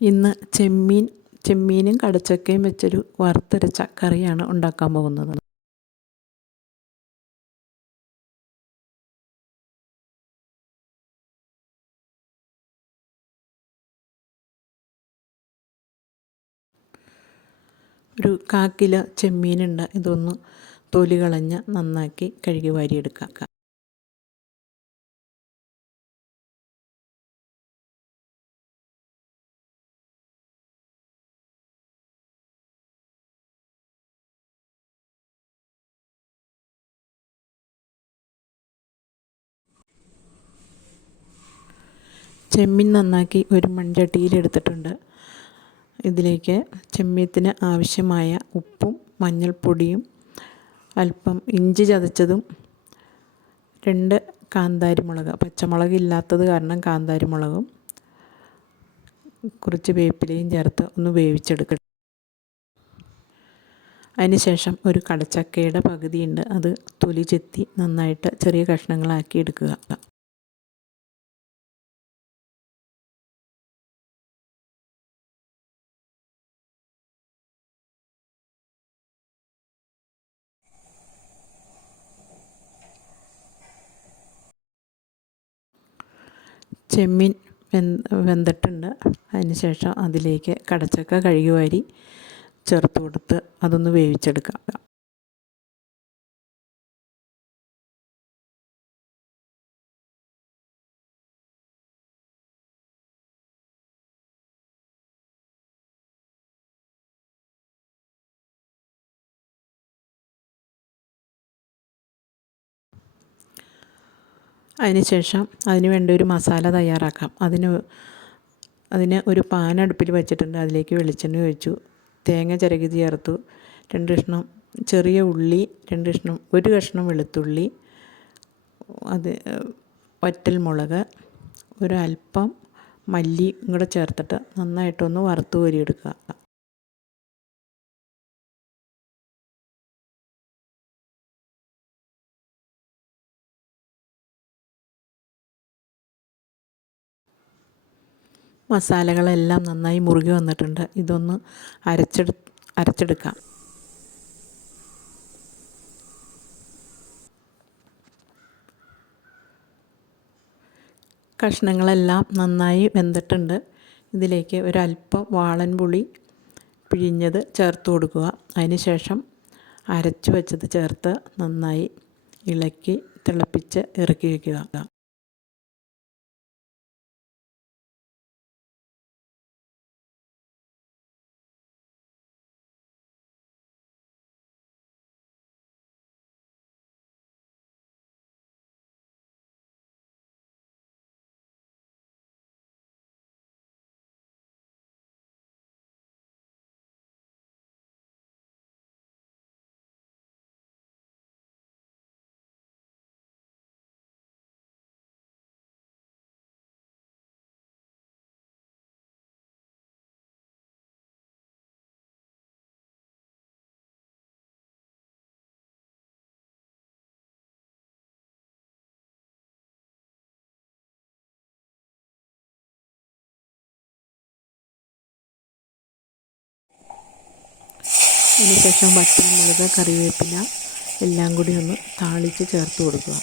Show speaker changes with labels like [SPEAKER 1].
[SPEAKER 1] ഇന്ന് ചെമ്മീൻ ചെമ്മീനും കടച്ചക്കയും വെച്ചൊരു വറുത്തരച്ച കറിയാണ് ഉണ്ടാക്കാൻ പോകുന്നത്. ഒരു കാക്കില കിലോ ചെമ്മീനുണ്ട്. ഇതൊന്ന് തൊലി കളഞ്ഞ് നന്നാക്കി കഴുകി വാരിയെടുക്കാം. ചെമ്മീൻ നന്നാക്കി ഒരു മൺചട്ടിയിലെടുത്തിട്ടുണ്ട് ഇതിലേക്ക് ചെമ്മീത്തിന് ആവശ്യമായ ഉപ്പും മഞ്ഞൾപ്പൊടിയും അല്പം ഇഞ്ചി ചതച്ചതും രണ്ട് കാന്താരിമുളക് പച്ചമുളക് ഇല്ലാത്തത് കാരണം കാന്താരി മുളകും കുറച്ച് വേപ്പിലയും ചേർത്ത് ഒന്ന് വേവിച്ചെടുക്കട്ടെ അതിനുശേഷം ഒരു കടച്ചക്കയുടെ പകുതിയുണ്ട്. അത് തൊലി ചെത്തി നന്നായിട്ട് ചെറിയ കഷ്ണങ്ങളാക്കി എടുക്കുക. ചെമ്മീൻ വെന്തിട്ടുണ്ട്. അതിന് ശേഷം അതിലേക്ക് കടച്ചക്ക കഴുകി വാരി ചേർത്ത് കൊടുത്ത് അതൊന്ന് വേവിച്ചെടുക്കാം. അതിന് ശേഷം അതിന് വേണ്ട ഒരു മസാല തയ്യാറാക്കാം. അതിന് അതിന് ഒരു പാൻ അടുപ്പിൽ വെച്ചിട്ടുണ്ട്. അതിലേക്ക് വെളിച്ചെണ്ണ ഒഴിച്ചു. തേങ്ങ ചിരകി ചേർത്തു. രണ്ട് കഷ്ണം ചെറിയ ഉള്ളി രണ്ട് കഷ്ണം ഒരു കഷ്ണം വെളുത്തുള്ളി അത് വറ്റൽ മുളക് ഒരു അല്പം മല്ലി കൂടെ ചേർത്തിട്ട് നന്നായിട്ടൊന്ന് വറുത്ത് കോരിയെടുക്കുക. മസാലകളെല്ലാം നന്നായി മുറുകി വന്നിട്ടുണ്ട്. ഇതൊന്ന് അരച്ചെടു അരച്ചെടുക്കാം. കഷ്ണങ്ങളെല്ലാം നന്നായി വെന്തിട്ടുണ്ട്. ഇതിലേക്ക് ഒരല്പം വാളൻ പുളി പിഴിഞ്ഞത് ചേർത്ത് കൊടുക്കുക. അതിന് ശേഷം അരച്ച് വെച്ചത് ചേർത്ത് നന്നായി ഇളക്കി തിളപ്പിച്ച് ഇറക്കി വയ്ക്കുക അതിനുശേഷം വറ്റൽമുളക് കറിവേപ്പില എല്ലാം കൂടി ഒന്ന് താളിച്ച് ചേർത്ത് കൊടുക്കുക.